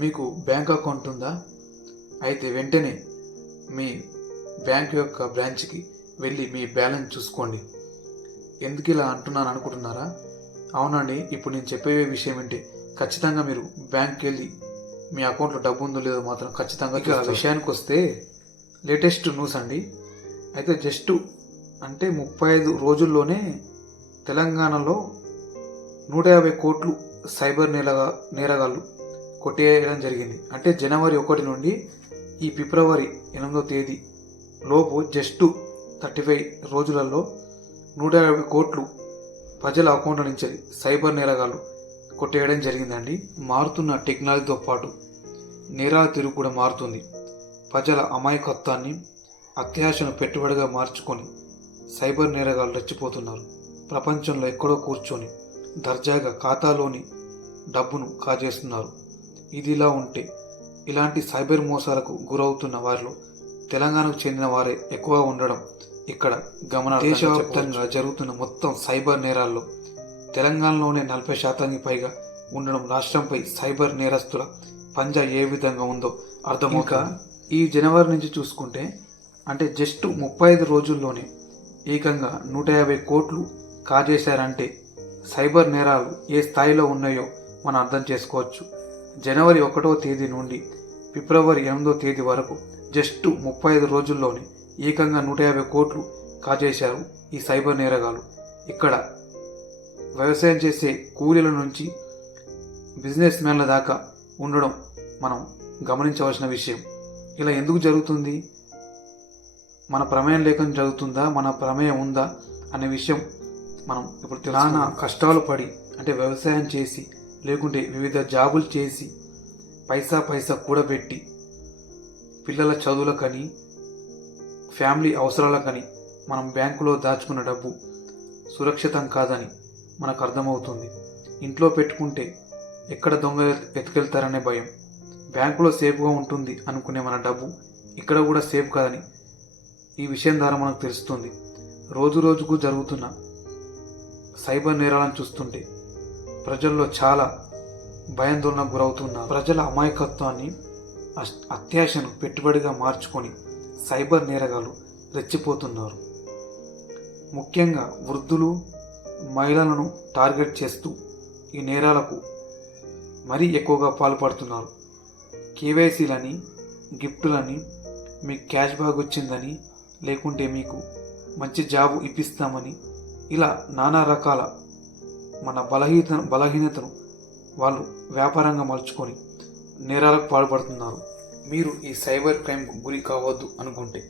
మీకు bank account ఉందా? అయితే వెంటనే మీ బ్యాంక్ యొక్క బ్రాంచ్కి వెళ్ళి మీ బ్యాలెన్స్ చూసుకోండి. ఎందుకు ఇలా అంటున్నాను అనుకుంటున్నారా? అవునండి, ఇప్పుడు నేను చెప్పే విషయం ఏంటి, ఖచ్చితంగా మీరు బ్యాంక్కి వెళ్ళి మీ అకౌంట్లో డబ్బు ఉందో లేదో మాత్రం ఖచ్చితంగా. ఇక విషయానికి వస్తే లేటెస్ట్ న్యూస్ అండి. అయితే జస్ట్ అంటే 35 రోజుల్లోనే తెలంగాణలో 150 కోట్లు సైబర్ నేరగాళ్ళు కొట్టేయడం జరిగింది. అంటే జనవరి 1 నుండి ఈ ఫిబ్రవరి 8వ తేదీ లోపు జస్ట్ 35 రోజులలో 150 కోట్లు ప్రజల అకౌంట్ల నుంచి సైబర్ నేరగాళ్ళు కొట్టేయడం జరిగిందండి. మారుతున్న టెక్నాలజీతో పాటు నేరాల తిరుగు కూడా మారుతుంది. ప్రజల అమాయకత్వాన్ని అత్యాశను పెట్టుబడిగా మార్చుకొని సైబర్ నేరగాళ్ళు రెచ్చిపోతున్నారు. ప్రపంచంలో ఎక్కడో కూర్చొని దర్జాగా ఖాతాలోని డబ్బును కాజేస్తున్నారు. ఇదిలా ఉంటే ఇలాంటి సైబర్ మోసాలకు గురవుతున్న వారిలో తెలంగాణకు చెందిన వారే ఎక్కువ ఉండడం ఇక్కడ గమనార్హం. దేశవ్యాప్తంగా జరుగుతున్న మొత్తం సైబర్ నేరాల్లో తెలంగాణలోనే 40% పైగా ఉండడం రాష్ట్రంపై సైబర్ నేరస్తుల పంజా ఏ విధంగా ఉందో అర్థమవుతుంది. ఈ జనవరి నుంచి చూసుకుంటే అంటే జస్ట్ 35 రోజుల్లోనే ఏకంగా 150 కోట్లు కాజేశారంటే సైబర్ నేరాలు ఏ స్థాయిలో ఉన్నాయో మనం అర్థం చేసుకోవచ్చు. జనవరి 1వ తేదీ నుండి ఫిబ్రవరి 8వ తేదీ వరకు జస్ట్ 35 రోజుల్లోనే ఏకంగా 150 కోట్లు కాజేశారు ఈ సైబర్ నేరగాలు. ఇక్కడ వ్యవసాయం చేసే కూలీల నుంచి బిజినెస్ మ్యాన్ల దాకా ఉండడం మనం గమనించవలసిన విషయం. ఇలా ఎందుకు జరుగుతుంది? మన ప్రమేయం లేకుండా జరుగుతుందా, మన ప్రమేయం ఉందా అనే విషయం మనం ఇప్పుడు చాలా కష్టాలు పడి అంటే వ్యవసాయం చేసి లేకుంటే వివిధ జాబులు చేసి పైసా కూడబెట్టి పిల్లల చదువులకని ఫ్యామిలీ అవసరాలకని మనం బ్యాంకులో దాచుకున్న డబ్బు సురక్షితం కాదని మనకు అర్థమవుతుంది. ఇంట్లో పెట్టుకుంటే ఎక్కడ దొంగ ఎత్తుకెళ్తారనే భయం, బ్యాంకులో సేఫ్గా ఉంటుంది అనుకునే మన డబ్బు ఇక్కడ కూడా సేఫ్ కాదని ఈ విషయం ద్వారా మనకు తెలుస్తుంది. రోజు రోజుకు జరుగుతున్న సైబర్ నేరాలను చూస్తుంటే ప్రజల్లో చాలా భయాందోళనకు గురవుతున్నారు. ప్రజల అమాయకత్వాన్ని అత్యాశను పెట్టుబడిగా మార్చుకొని సైబర్ నేరగాలు రెచ్చిపోతున్నారు. ముఖ్యంగా వృద్ధులు, మహిళలను టార్గెట్ చేస్తూ ఈ నేరాలకు మరీ ఎక్కువగా పాల్పడుతున్నారు. కేవైసీలని, గిఫ్టులని, మీకు క్యాష్ బ్యాక్ వచ్చిందని, లేకుంటే మీకు మంచి జాబు ఇప్పిస్తామని ఇలా నానా రకాల మన బలహీనతను వాళ్ళు వ్యాపారంగా మలుచుకొని నేరాలకు పాల్పడుతున్నారు. మీరు ఈ సైబర్ క్రైమ్కు గురి కావద్దు అనుకుంటే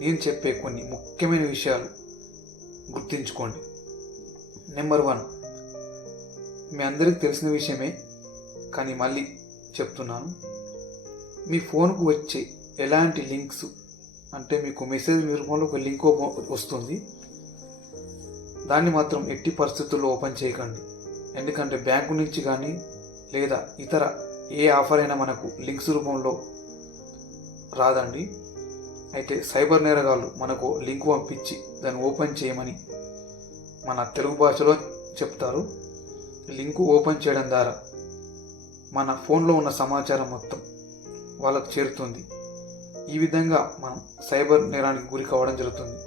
నేను చెప్పే కొన్ని ముఖ్యమైన విషయాలు గుర్తుంచుకోండి. నెంబర్ 1, మీ అందరికీ తెలిసిన విషయమే కానీ మళ్ళీ చెప్తున్నాను. మీ ఫోన్కు వచ్చే ఎలాంటి లింక్స్ అంటే మీకు మెసేజ్ రూపంలో ఒక లింక్ వస్తుంది, దాన్ని మాత్రం ఎట్టి పరిస్థితుల్లో ఓపెన్ చేయకండి. ఎందుకంటే బ్యాంకు నుంచి కానీ లేదా ఇతర ఏ ఆఫర్ అయినా మనకు లింక్స్ రూపంలో రాదండి. అయితే సైబర్ నేరగాళ్ళు మనకు లింక్ పంపించి దాన్ని ఓపెన్ చేయమని మన తెలుగు భాషలో చెప్తారు. లింకు ఓపెన్ చేయడం ద్వారా మన ఫోన్లో ఉన్న సమాచారం మొత్తం వాళ్ళకు చేరుతుంది. ఈ విధంగా మనం సైబర్ నేరానికి గురి కావడం జరుగుతుంది.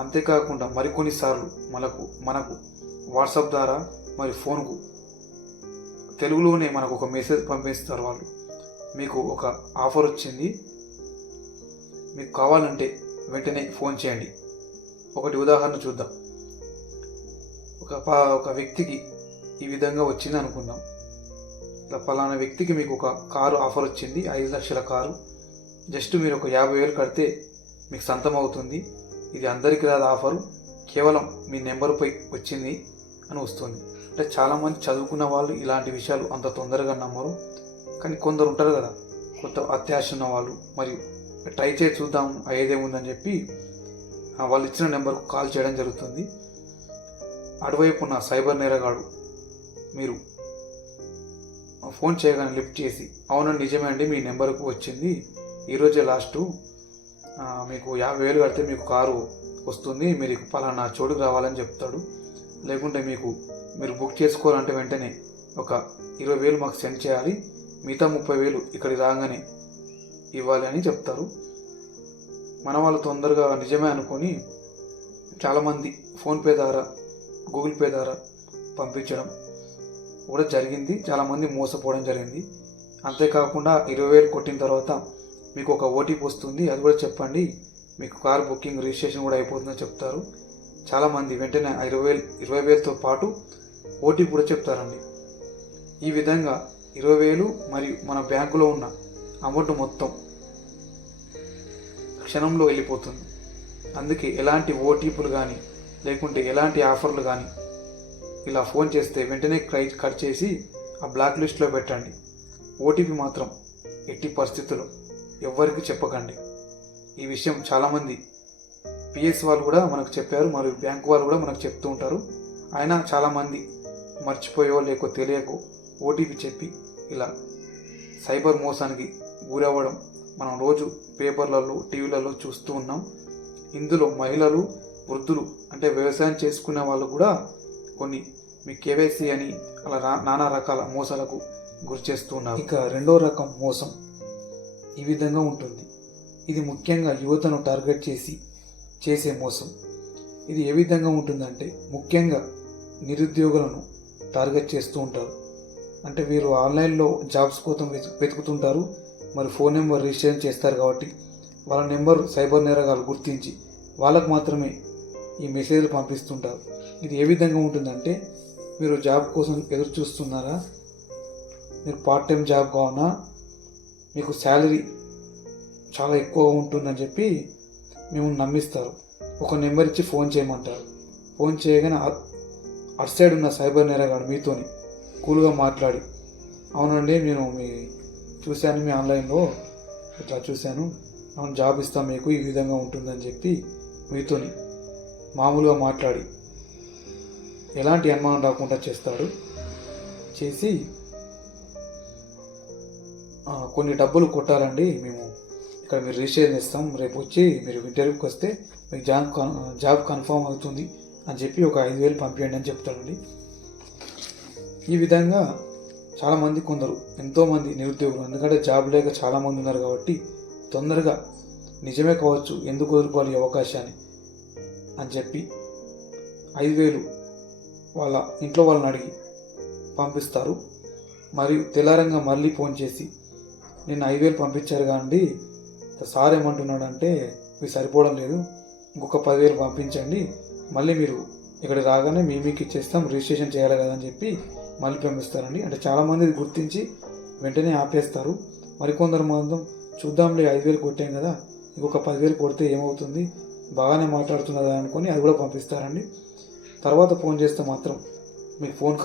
అంతేకాకుండా మరికొన్నిసార్లు మనకు వాట్సాప్ ద్వారా మరి ఫోన్కు తెలుగులోనే మనకు ఒక మెసేజ్ పంపిస్తారు. వాళ్ళు మీకు ఒక ఆఫర్ వచ్చింది, మీకు కావాలంటే వెంటనే ఫోన్ చేయండి. ఒకటి ఉదాహరణ చూద్దాం. ఒక వ్యక్తికి ఈ విధంగా వచ్చింది అనుకుందాం. ఇలా ఫలానా వ్యక్తికి మీకు ఒక కారు ఆఫర్ వచ్చింది, 5 లక్షల కారు. జస్ట్ మీరు ఒక 50,000 కడితే మీకు సొంతం అవుతుంది. ఇది అందరికీ రాదు ఆఫరు, కేవలం మీ నెంబర్పై వచ్చింది అని వస్తుంది. అంటే చాలామంది చదువుకున్న వాళ్ళు ఇలాంటి విషయాలు అంత తొందరగా నమ్మరు. కానీ కొందరు ఉంటారు కదా, కొంత అత్యాశ ఉన్న వాళ్ళు, మరియు ట్రై చేసి చూద్దాం అయ్యేదేముందని చెప్పి వాళ్ళు ఇచ్చిన నెంబర్కు కాల్ చేయడం జరుగుతుంది. అటువైపు ఉన్న సైబర్ నేరగాడు మీరు ఫోన్ చేయగానే లిఫ్ట్ చేసి, అవునండి నిజమే అండి మీ నెంబర్కు వచ్చింది, ఈరోజే లాస్టు, మీకు 50,000 కడితే మీకు కారు వస్తుంది, మీరు పలానా చోటుకు రావాలని చెప్తాడు. లేకుంటే మీరు బుక్ చేసుకోవాలంటే వెంటనే ఒక 20,000 మాకు సెండ్ చేయాలి, మిగతా 30,000 ఇక్కడికి రాగానే ఇవ్వాలి అని చెప్తారు. మన వాళ్ళు తొందరగా నిజమే అనుకొని చాలామంది ఫోన్పే ద్వారా, గూగుల్ పే ద్వారా పంపించడం కూడా జరిగింది. చాలామంది మోసపోవడం జరిగింది. అంతేకాకుండా 20,000 కొట్టిన తర్వాత మీకు ఒక ఓటీపీ వస్తుంది, అది కూడా చెప్పండి, మీకు కార్ బుకింగ్ రిజిస్ట్రేషన్ కూడా అయిపోతుందని చెప్తారు. చాలామంది వెంటనే 20,000తో పాటు ఓటీపీ కూడా చెప్తారండి. ఈ విధంగా 20,000 మరియు మన బ్యాంకులో ఉన్న అమౌంట్ మొత్తం క్షణంలో వెళ్ళిపోతుంది. అందుకే ఎలాంటి ఓటీపీలు కానీ లేకుంటే ఎలాంటి ఆఫర్లు కానీ ఇలా ఫోన్ చేస్తే వెంటనే కట్ చేసి ఆ బ్లాక్ లిస్ట్లో పెట్టండి. ఓటీపీ మాత్రం ఎట్టి పరిస్థితుల్లో ఎవ్వరికి చెప్పకండి. ఈ విషయం చాలామంది పిఎస్ వాళ్ళు కూడా మనకు చెప్పారు, మరియు బ్యాంకు వాళ్ళు కూడా మనకు చెప్తూ ఉంటారు. అయినా చాలామంది మర్చిపోయో లేకో తెలియకో ఓటీపీ చెప్పి ఇలా సైబర్ మోసానికి గురవ్వడం మనం రోజు పేపర్లలో, టీవీలలో చూస్తూ ఉన్నాం. ఇందులో మహిళలు, వృద్ధులు అంటే వ్యవసాయం చేసుకునే వాళ్ళు కూడా కొన్ని మీ కేవైసీ అని అలా నానా రకాల మోసాలకు గురి చేస్తూ ఉన్నారు. ఇక రెండో రకం మోసం ఈ విధంగా ఉంటుంది. ఇది ముఖ్యంగా యువతను టార్గెట్ చేసే మోసం. ఇది ఏ విధంగా ఉంటుందంటే ముఖ్యంగా నిరుద్యోగులను టార్గెట్ చేస్తూ ఉంటారు. అంటే వీరు ఆన్లైన్లో జాబ్స్ కోసం వెతుకుతుంటారు, మరి ఫోన్ నెంబర్ రిజిస్ట్రేషన్ చేస్తారు కాబట్టి వాళ్ళ నెంబర్ సైబర్ నేరగాలు గుర్తించి వాళ్ళకు మాత్రమే ఈ మెసేజ్లు పంపిస్తుంటారు. ఇది ఏ విధంగా ఉంటుందంటే, మీరు జాబ్ కోసం ఎదురు చూస్తున్నారా, మీరు పార్ట్ టైం జాబ్ కావాలా, మీకు శాలరీ చాలా ఎక్కువగా ఉంటుందని చెప్పి మేము నమ్మిస్తారు. ఒక నెంబర్ ఇచ్చి ఫోన్ చేయమంటారు. ఫోన్ చేయగానే అటు సైడ్ ఉన్న సైబర్ నేరగాడు మీతోని కూల్గా మాట్లాడి, అవునండి నేను చూశాను మీ ఆన్లైన్లో, ఇట్లా చూశాను, అవును జాబ్ ఇస్తాం మీకు, ఈ విధంగా ఉంటుందని చెప్పి మీతోని మామూలుగా మాట్లాడి ఎలాంటి అనుమానం రాకుండా చేస్తాడు. చేసి కొన్ని డబ్బులు కొట్టాలండి, మేము ఇక్కడ మీరు రిజిస్ట్రేషన్ ఇస్తాం, రేపు వచ్చి మీరు ఇంటర్వ్యూకి వస్తే మీకు జాబ్ కన్ఫర్మ్ అవుతుంది అని చెప్పి ఒక 5,000 పంపించండి అని చెప్తాడండి. ఈ విధంగా చాలామంది, ఎంతోమంది నిరుద్యోగులు, ఎందుకంటే జాబ్ లేక చాలామంది ఉన్నారు కాబట్టి తొందరగా నిజమే కావచ్చు, ఎందుకు వదులుకోవాలి ఈ అవకాశాన్ని అని చెప్పి 5,000 వాళ్ళ ఇంట్లో వాళ్ళని అడిగి పంపిస్తారు. మరియు తెల్లారంగా మళ్ళీ ఫోన్ చేసి, నేను 5,000 పంపించారు కాండి, సార్ ఏమంటున్నాడంటే మీకు సరిపోవడం లేదు, ఇంకొక 10,000 పంపించండి, మళ్ళీ మీరు ఇక్కడ రాగానే మీకు ఇచ్చేస్తాం, రిజిస్ట్రేషన్ చేయాలి కదా అని చెప్పి మళ్ళీ పంపిస్తారండి. అంటే చాలామంది గుర్తించి వెంటనే ఆపేస్తారు. మరికొందరు మాత్రం చూద్దాంలే 5,000 కొట్టాం కదా, ఇంకొక 10,000 కొడితే ఏమవుతుంది, బాగానే మాట్లాడుతున్నదా అనుకొని అది కూడా పంపిస్తారండి. తర్వాత ఫోన్ చేస్తే మాత్రం మీకు ఫోన్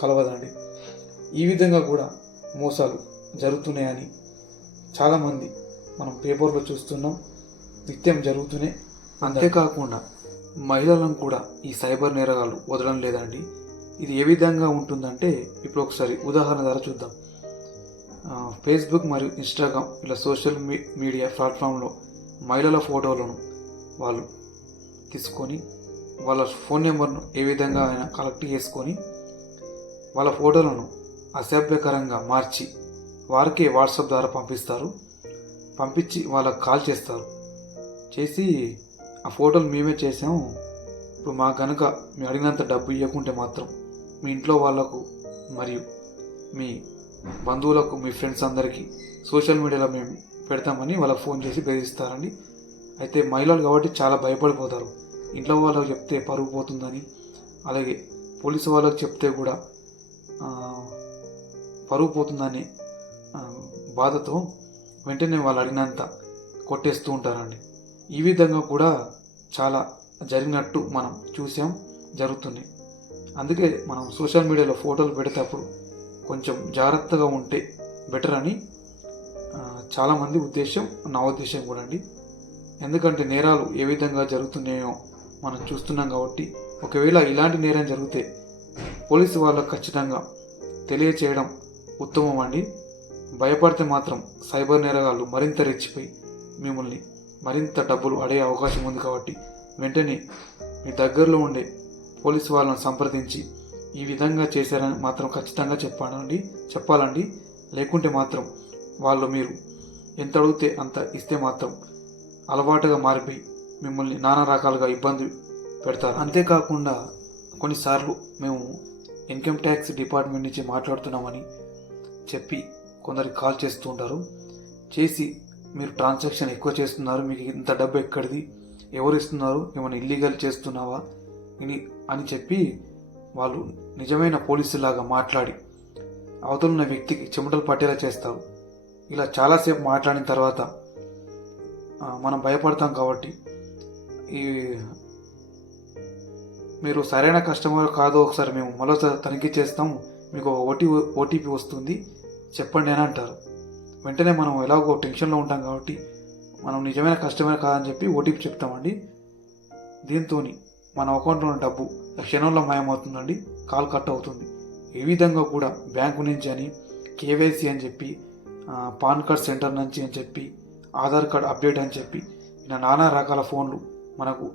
కలవదండి. ఈ విధంగా కూడా మోసాలు జరుగుతున్నాయని చాలామంది మనం పేపర్లో చూస్తున్నాం, నిత్యం జరుగుతూనే. అంతేకాకుండా మహిళలను కూడా ఈ సైబర్ నేరగాళ్ళు వదలడం లేదండి. ఇది ఏ విధంగా ఉంటుందంటే, ఇప్పుడు ఒకసారి ఉదాహరణ ద్వారా చూద్దాం. ఫేస్బుక్ మరియు ఇన్స్టాగ్రామ్ ఇలా సోషల్ మీడియా ప్లాట్ఫామ్లో మహిళల ఫోటోలను వాళ్ళు తీసుకొని వాళ్ళ ఫోన్ నెంబర్ను ఏ విధంగా అయినా కలెక్ట్ చేసుకొని వాళ్ళ ఫోటోలను అసభ్యకరంగా మార్చి వారికే వాట్సాప్ ద్వారా పంపిస్తారు. పంపించి వాళ్ళకి కాల్ చేస్తారు. చేసి ఆ ఫోటోలు మేమే చేసాము, ఇప్పుడు మా కనుక మీ అడిగినంత డబ్బు ఇవ్వకుంటే మాత్రం మీ ఇంట్లో వాళ్ళకు మరియు మీ బంధువులకు, మీ ఫ్రెండ్స్ అందరికీ సోషల్ మీడియాలో మేము పెడతామని వాళ్ళకి ఫోన్ చేసి బెదిరిస్తారండి. అయితే మహిళలు కాబట్టి చాలా భయపడిపోతారు. ఇంట్లో వాళ్ళకు చెప్తే పరుగు పోతుందని, అలాగే పోలీసు వాళ్ళకు చెప్తే కూడా పరుగు పోతుందని బాధతో వెంటనే వాళ్ళు అడిగినంత కొట్టేస్తూ ఉంటారండి. ఈ విధంగా కూడా చాలా జరిగినట్టు మనం చూసాం, జరుగుతుంది. అందుకే మనం సోషల్ మీడియాలో ఫోటోలు పెడేటప్పుడు కొంచెం జాగ్రత్తగా ఉంటే బెటర్ అని చాలామంది ఉద్దేశం, నా ఉద్దేశం కూడా అండి. ఎందుకంటే నేరాలు ఏ విధంగా జరుగుతున్నాయో మనం చూస్తున్నాం కాబట్టి, ఒకవేళ ఇలాంటి నేరం జరిగితే పోలీసు వాళ్ళకు ఖచ్చితంగా తెలియచేయడం ఉత్తమం అండి. భయపడితే మాత్రం సైబర్ నేరగాళ్ళు మరింత రెచ్చిపోయి మిమ్మల్ని మరింత డబ్బులు అడిగే అవకాశం ఉంది. కాబట్టి వెంటనే మీ దగ్గరలో ఉండే పోలీసు వాళ్ళను సంప్రదించి ఈ విధంగా చేశారని మాత్రం ఖచ్చితంగా చెప్పాలండి. లేకుంటే మాత్రం వాళ్ళు మీరు ఎంత అడిగితే అంత ఇస్తే మాత్రం అలవాటుగా మారిపోయి మిమ్మల్ని నానా రకాలుగా ఇబ్బంది పెడతారు. అంతేకాకుండా కొన్నిసార్లు మేము ఇన్కమ్ ట్యాక్స్ డిపార్ట్మెంట్ నుంచి మాట్లాడుతున్నామని చెప్పి కొందరికి కాల్ చేస్తూ ఉంటారు. చేసి మీరు ట్రాన్సాక్షన్ ఎక్కువ చేస్తున్నారు, మీకు ఇంత డబ్బు ఎక్కడిది, ఎవరు ఇస్తున్నారు, ఏమైనా ఇల్లీగల్ చేస్తున్నావా అని చెప్పి వాళ్ళు నిజమైన పోలీసులాగా మాట్లాడి అవతలున్న వ్యక్తికి చెమటలు పట్టేలా చేస్తారు. ఇలా చాలాసేపు మాట్లాడిన తర్వాత మనం భయపడతాం. కాబట్టి మీరు సరైన కస్టమర్ కాదో ఒకసారి మేము మరోసారి తనిఖీ చేస్తాము, మీకు ఓటీపీ వస్తుంది చెప్పండి అని అంటారు. వెంటనే మనం ఎలాగో టెన్షన్లో ఉంటాం కాబట్టి మనం నిజమైన కస్టమర్ కాదని చెప్పి ఓటీపీ చెప్తామండి. దీంతో మన అకౌంట్లో ఉన్న డబ్బు క్షణంలో మాయమవుతుందండి, కాల్ కట్ అవుతుంది. ఈ విధంగా కూడా బ్యాంకు నుంచి అని, కేవైసీ అని చెప్పి, పాన్ కార్డ్ సెంటర్ నుంచి అని చెప్పి, ఆధార్ కార్డ్ అప్డేట్ అని చెప్పి ఇలా నానా రకాల ఫోన్లు మనకు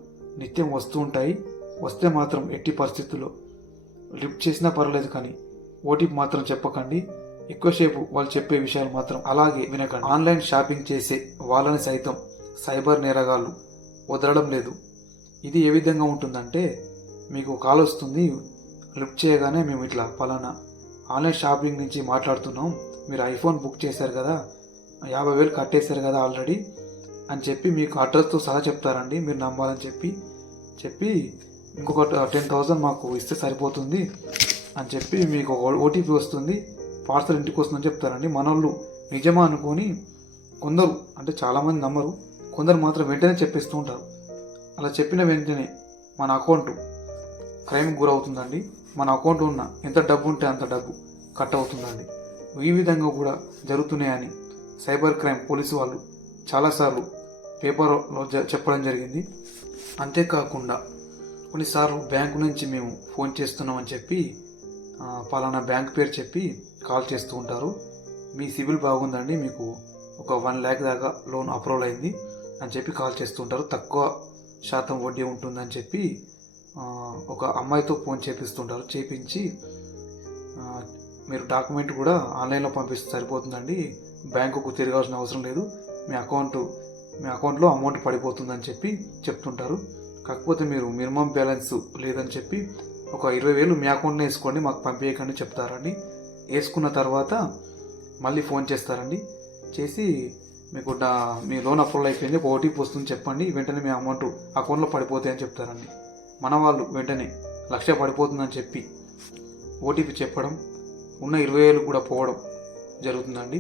నిత్యం వస్తూ ఉంటాయి. వస్తే మాత్రం ఎట్టి పరిస్థితుల్లో లిఫ్ట్ చేసినా పర్లేదు, కానీ ఓటీపీ మాత్రం చెప్పకండి. ఎక్కువసేపు వాళ్ళు చెప్పే విషయాలు మాత్రం అలాగే వినకండి. ఆన్లైన్ షాపింగ్ చేసే వాళ్ళని సైతం సైబర్ నేరగాళ్ళు వదలడం లేదు. ఇది ఏ విధంగా ఉంటుందంటే, మీకు కాల్ వస్తుంది, లిఫ్ట్ చేయగానే మేము ఇట్లా పలానా ఆన్లైన్ షాపింగ్ నుంచి మాట్లాడుతున్నాం, మీరు ఐఫోన్ బుక్ చేశారు కదా, 50,000 కట్టేశారు కదా ఆల్రెడీ అని చెప్పి మీకు అడ్రస్తో సహా చెప్తారండి. మీరు నమ్మాలని చెప్పి ఇంకొక 10,000 మాకు ఇస్తే సరిపోతుంది అని చెప్పి మీకు ఓటీపీ వస్తుంది, పార్సల్ ఇంటికి వస్తుందని చెప్తారండి. మనోళ్ళు నిజమా అనుకొని కొందరు, అంటే చాలామంది నమ్మరు, కొందరు మాత్రం వెంటనే చెప్పేస్తూ ఉంటారు. అలా చెప్పిన వెంటనే మన అకౌంట్ క్రైమ్కి గురవుతుందండి. మన అకౌంట్ ఉన్న ఎంత డబ్బు ఉంటే అంత డబ్బు కట్ అవుతుందండి. ఈ విధంగా కూడా జరుగుతున్నాయని సైబర్ క్రైమ్ పోలీసు వాళ్ళు చాలాసార్లు పేపర్లో చెప్పడం జరిగింది. అంతేకాకుండా కొన్నిసార్లు బ్యాంకు నుంచి మేము ఫోన్ చేస్తున్నామని చెప్పి పలానా బ్యాంక్ పేరు చెప్పి కాల్ చేస్తూ ఉంటారు. మీ సిబిల్ బాగుందండి, మీకు ఒక 1 lakh దాకా లోన్ అప్రూవల్ అయింది అని చెప్పి కాల్ చేస్తూ ఉంటారు. తక్కువ శాతం వడ్డీ ఉంటుందని చెప్పి ఒక అమ్మాయితో ఫోన్ చేపిస్తుంటారు. చేపించి మీరు డాక్యుమెంట్ కూడా ఆన్లైన్లో పంపిస్తే సరిపోతుందండి, బ్యాంకుకు తిరగాల్సిన అవసరం లేదు, మీ అకౌంట్లో అమౌంట్ పడిపోతుందని చెప్పి చెప్తుంటారు. కాకపోతే మీరు మినిమం బ్యాలెన్స్ లేదని చెప్పి ఒక 20,000 మీ అకౌంట్లో వేసుకోండి, మాకు పంపించకండి చెప్తారండి. వేసుకున్న తర్వాత మళ్ళీ ఫోన్ చేస్తారండి. చేసి మీకు మీ లోన్ అప్రూవల్ అయిపోయింది, ఒక ఓటీపీ వస్తుంది చెప్పండి, వెంటనే మీ అమౌంట్ అకౌంట్లో పడిపోతాయని చెప్తారండి. మన వాళ్ళు వెంటనే 1,00,000 పడిపోతుందని చెప్పి ఓటీపీ చెప్పడం, ఉన్న 20,000 కూడా పోవడం జరుగుతుందండి.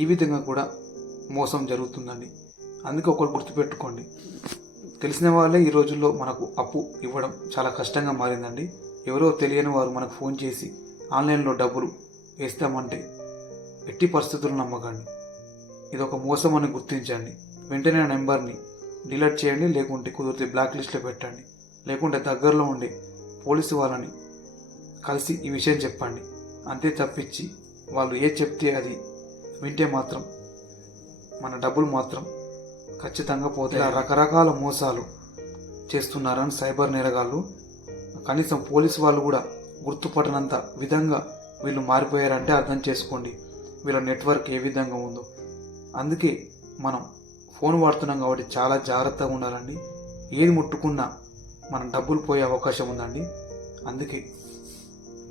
ఈ విధంగా కూడా మోసం జరుగుతుందండి. అందుకే ఒకరు గుర్తుపెట్టుకోండి, తెలిసిన వాళ్ళే ఈ రోజుల్లో మనకు అప్పు ఇవ్వడం చాలా కష్టంగా మారిందండి. ఎవరో తెలియని వారు మనకు ఫోన్ చేసి ఆన్లైన్లో డబ్బులు వేస్తామంటే ఎట్టి పరిస్థితులు నమ్మకండి. ఇది ఒక మోసం అని గుర్తించండి. వెంటనే ఆ నెంబర్ని డిలీట్ చేయండి, లేకుంటే కుదిరితే బ్లాక్ లిస్ట్లో పెట్టండి, లేకుంటే దగ్గరలో ఉండే పోలీసు వాళ్ళని కలిసి ఈ విషయం చెప్పండి. అంతే తప్పించి వాళ్ళు ఏ చెప్తే అది వింటే మాత్రం మన డబ్బులు మాత్రం ఖచ్చితంగా పోతాయి. రకరకాల మోసాలు చేస్తున్నారని సైబర్ నేరగాళ్ళు, కనీసం పోలీసు వాళ్ళు కూడా గుర్తుపట్టనంత విధంగా వీళ్ళు మారిపోయారంటే అర్థం చేసుకోండి వీళ్ళ నెట్వర్క్ ఏ విధంగా ఉందో. అందుకే మనం ఫోన్ వాడుతున్నాం కాబట్టి చాలా జాగ్రత్తగా ఉండాలండి. ఏది ముట్టుకున్నా మన డబ్బులు పోయే అవకాశం ఉందండి. అందుకే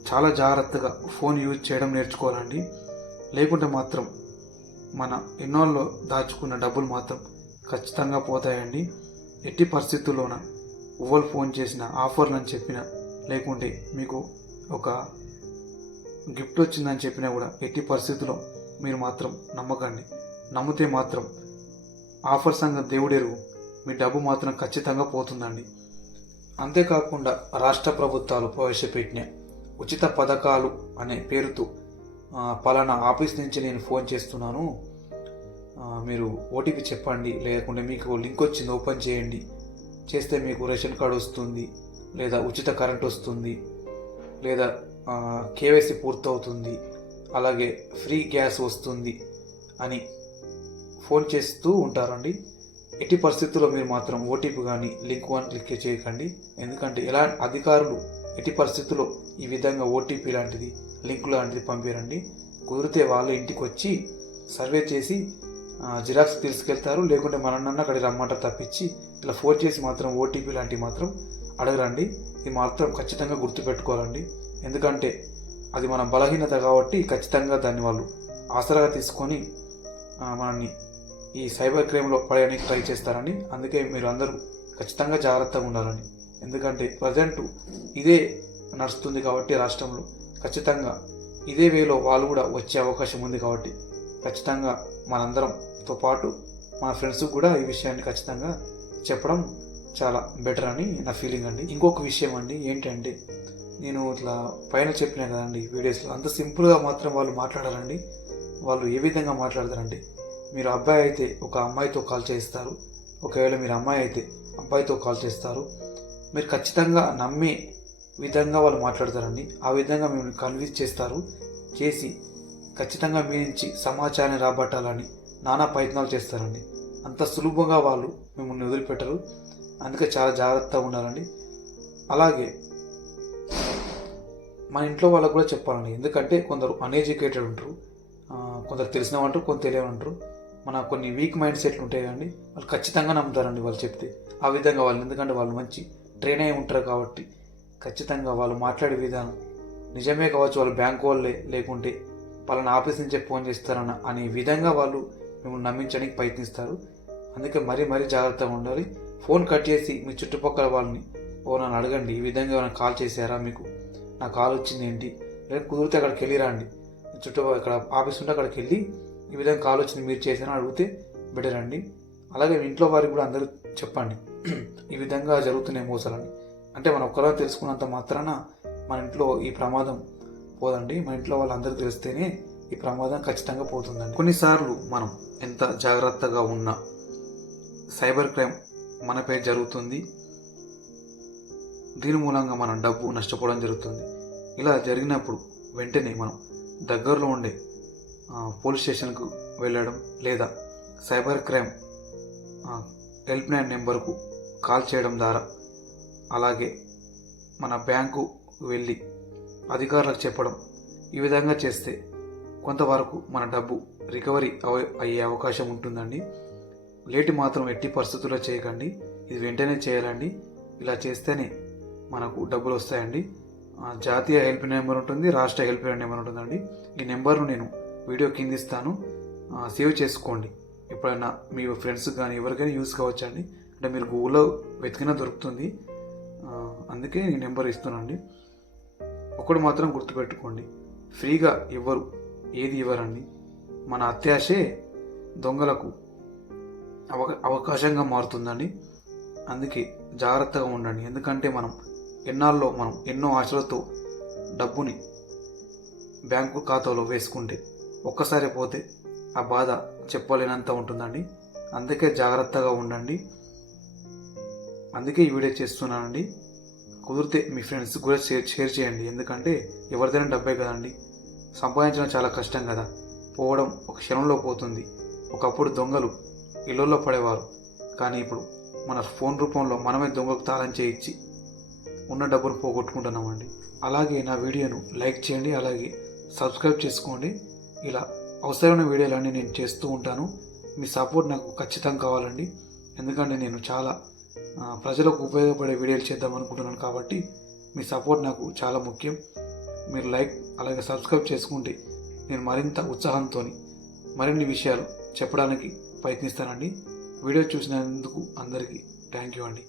చాలా జాగ్రత్తగా ఫోన్ యూజ్ చేయడం నేర్చుకోవాలండి. లేకుంటే మాత్రం మన ఎన్నోల్లో దాచుకున్న డబ్బులు మాత్రం ఖచ్చితంగా పోతాయండి. ఎట్టి పరిస్థితుల్లోన ఎవరు ఫోన్ చేసిన ఆఫర్లు అని చెప్పినా, లేకుంటే మీకు ఒక గిఫ్ట్ వచ్చిందని చెప్పినా కూడా ఎట్టి పరిస్థితుల్లో మీరు మాత్రం నమ్మకండి. నమ్మితే మాత్రం ఆఫర్ సంగతి దేవుడెరుగు, మీ డబ్బు మాత్రం ఖచ్చితంగా పోతుందండి. అంతేకాకుండా రాష్ట్ర ప్రభుత్వాలు ప్రవేశపెట్టిన ఉచిత పథకాలు అనే పేరుతో పలానా ఆఫీస్ నుంచి నేను ఫోన్ చేస్తున్నాను, మీరు ఓటీపీ చెప్పండి, లేకుంటే మీకు లింక్ వచ్చింది ఓపెన్ చేయండి, చేస్తే మీకు రేషన్ కార్డు వస్తుంది, లేదా ఉచిత కరెంట్ వస్తుంది, లేదా కేవైసీ పూర్తవుతుంది, అలాగే ఫ్రీ గ్యాస్ వస్తుంది అని ఫోన్ చేస్తూ ఉంటారండి. ఎట్టి పరిస్థితుల్లో మీరు మాత్రం ఓటీపీ కానీ లింక్ 1 క్లిక్ చేయకండి. ఎందుకంటే ఎలా అధికారులు ఎట్టి పరిస్థితుల్లో ఈ విధంగా ఓటీపీ లాంటిది లింక్ లాంటిది పంపారండి. కుదిరితే వాళ్ళు ఇంటికి వచ్చి సర్వే చేసి జిరాక్స్ తీసుకెళ్తారు, లేకుంటే మనన్న అక్కడికి రమ్మంటారు తప్పించి ఇలా ఫోన్ చేసి మాత్రం ఓటీపీ లాంటివి మాత్రం అడగరండి. ఇది మాత్రం ఖచ్చితంగా గుర్తుపెట్టుకోవాలండి. ఎందుకంటే అది మన బలహీనత కాబట్టి ఖచ్చితంగా దాన్ని వాళ్ళు ఆసరాగా తీసుకొని మనల్ని ఈ సైబర్ క్రైమ్లో పడేయడానికి ట్రై చేస్తారని. అందుకే మీరు అందరూ ఖచ్చితంగా జాగ్రత్తగా ఉండాలని. ఎందుకంటే ప్రజెంట్ ఇదే నడుస్తుంది కాబట్టి రాష్ట్రంలో ఖచ్చితంగా ఇదే వేలో వాళ్ళు కూడా వచ్చే అవకాశం ఉంది కాబట్టి ఖచ్చితంగా మనందరంతో పాటు మన ఫ్రెండ్స్కి కూడా ఈ విషయాన్ని ఖచ్చితంగా చెప్పడం చాలా బెటర్ అని నా ఫీలింగ్ అండి. ఇంకొక విషయం అండి ఏంటంటే, నేను ఇట్లా పైన చెప్పినా కదండి వీడియోస్లో, అంత సింపుల్గా మాత్రం వాళ్ళు మాట్లాడారండి. వాళ్ళు ఏ విధంగా మాట్లాడతారంటే, మీరు అబ్బాయి అయితే ఒక అమ్మాయితో కాల్ చేస్తారు, ఒకవేళ మీరు అమ్మాయి అయితే అబ్బాయితో కాల్ చేస్తారు. మీరు ఖచ్చితంగా నమ్మే విధంగా వాళ్ళు మాట్లాడతారండి. ఆ విధంగా మిమ్మల్ని కన్విన్స్ చేస్తారు. చేసి ఖచ్చితంగా మీ నుంచి సమాచారాన్ని రాబట్టాలని నానా ప్రయత్నాలు చేస్తారండి. అంత సులభంగా వాళ్ళు మిమ్మల్ని వదిలిపెట్టరు. అందుకే చాలా జాగ్రత్తగా ఉండాలండి. అలాగే మన ఇంట్లో వాళ్ళకు కూడా చెప్పాలండి. ఎందుకంటే కొందరు అన్ఎడ్యుకేటెడ్ ఉంటారు, కొందరు తెలిసిన ఉంటారు, కొందరు తెలియని ఉంటారు. మన కొన్ని వీక్ మైండ్ సెట్లు ఉంటాయి కదండి, వాళ్ళు ఖచ్చితంగా నమ్ముతారండి వాళ్ళు చెప్తే. ఆ విధంగా వాళ్ళు, ఎందుకంటే వాళ్ళు మంచి ట్రైన్ అయి ఉంటారు కాబట్టి ఖచ్చితంగా వాళ్ళు మాట్లాడే విధానం నిజమే కావచ్చు, వాళ్ళు బ్యాంకు వాళ్ళే లేకుంటే వాళ్ళని ఆఫీస్ నుంచే ఫోన్ చేస్తారన్న అనే విధంగా వాళ్ళు మిమ్మల్ని నమ్మించడానికి ప్రయత్నిస్తారు. అందుకే మరీ జాగ్రత్తగా ఉండాలి. ఫోన్ కట్ చేసి మీ చుట్టుపక్కల వాళ్ళని నన్ను అడగండి, ఈ విధంగా ఏమైనా కాల్ చేశారా, మీకు నా కాల్ వచ్చింది ఏంటి, లేదా కుదిరితే అక్కడికి వెళ్ళి రండి, ఇక్కడ ఆఫీస్ ఉంటే అక్కడికి వెళ్ళి ఈ విధంగా కాల్ వచ్చింది మీరు చేశారని అడిగితే బెటర్ అండి. అలాగే ఇంట్లో వారికి కూడా అందరూ చెప్పండి ఈ విధంగా జరుగుతున్నాయి మోసాలని. అంటే మనం ఒక్కరో తెలుసుకున్నంత మాత్రాన మన ఇంట్లో ఈ ప్రమాదం పోదండి. మన ఇంట్లో వాళ్ళందరూ తెలిస్తేనే ఈ ప్రమాదం ఖచ్చితంగా పోతుందండి. కొన్నిసార్లు మనం ఎంత జాగ్రత్తగా ఉన్నా సైబర్ క్రైమ్ మనపై జరుగుతుంది. దీని మూలంగా మనం డబ్బు నష్టపోవడం జరుగుతుంది. ఇలా జరిగినప్పుడు వెంటనే మనం దగ్గరలో ఉండే పోలీస్ స్టేషన్కు వెళ్ళడం, లేదా సైబర్ క్రైమ్ హెల్ప్లైన్ నెంబర్కు కాల్ చేయడం ద్వారా, అలాగే మన బ్యాంకు వెళ్ళి అధికారులకు చెప్పడం, ఈ విధంగా చేస్తే కొంతవరకు మన డబ్బు రికవరీ అయ్యే అవకాశం ఉంటుందండి. లేట్ మాత్రం ఎట్టి పరిస్థితుల్లో చేయకండి, ఇది వెంటనే చేయాలండి. ఇలా చేస్తేనే మనకు డబ్బులు వస్తాయండి. జాతీయ హెల్ప్ నెంబర్ ఉంటుంది, రాష్ట్ర హెల్ప్ నెంబర్ ఉంటుందండి. ఈ నెంబర్ను నేను వీడియో కింద ఇస్తాను, సేవ్ చేసుకోండి. ఎప్పుడైనా మీ ఫ్రెండ్స్ కానీ ఎవరికైనా యూజ్ కావచ్చండి. అంటే మీరు గూగుల్లో వెతికినా దొరుకుతుంది, అందుకే ఈ నెంబర్ ఇస్తున్నానండి. ఒకటి మాత్రం గుర్తుపెట్టుకోండి, ఫ్రీగా ఎవ్వరు ఏది ఇవ్వరండి. మన అత్యాశే దొంగలకు అవకాశంగా మారుతుందండి. అందుకే జాగ్రత్తగా ఉండండి. ఎందుకంటే మనం ఎన్నో ఆశలతో డబ్బుని బ్యాంకు ఖాతాలో వేసుకుంటే ఒక్కసారి పోతే ఆ బాధ చెప్పలేనంత ఉంటుందండి. అందుకే జాగ్రత్తగా ఉండండి. అందుకే ఈ వీడియో చేస్తున్నానండి. కుదిరితే మీ ఫ్రెండ్స్ కూడా షేర్ చేయండి. ఎందుకంటే ఎవరిదైనా డబ్బే కదండి, సంపాదించడం చాలా కష్టం కదా, పోవడం ఒక క్షణంలో పోతుంది. ఒకప్పుడు దొంగలు ఇళ్ళల్లో పడేవారు, కానీ ఇప్పుడు మన ఫోన్ రూపంలో మనమే దొంగకు తాళం చేయించి ఉన్న డబ్బును పోగొట్టుకుంటున్నామండి. అలాగే నా వీడియోను లైక్ చేయండి, అలాగే సబ్స్క్రైబ్ చేసుకోండి. ఇలా అవసరమైన వీడియోలన్నీ నేను చేస్తూ ఉంటాను. మీ సపోర్ట్ నాకు ఖచ్చితంగా కావాలండి. ఎందుకంటే నేను చాలా ప్రజలకు ఉపయోగపడే వీడియోలు చేద్దాం అనుకుంటున్నాను కాబట్టి మీ సపోర్ట్ నాకు చాలా ముఖ్యం. మీరు లైక్ అలాగే సబ్స్క్రైబ్ చేసుకుంటే నేను మరింత ఉత్సాహంతో మరిన్ని విషయాలు చెప్పడానికి ప్రయత్నిస్తానండి. వీడియో చూసినందుకు అందరికీ థ్యాంక్ యూ అండి.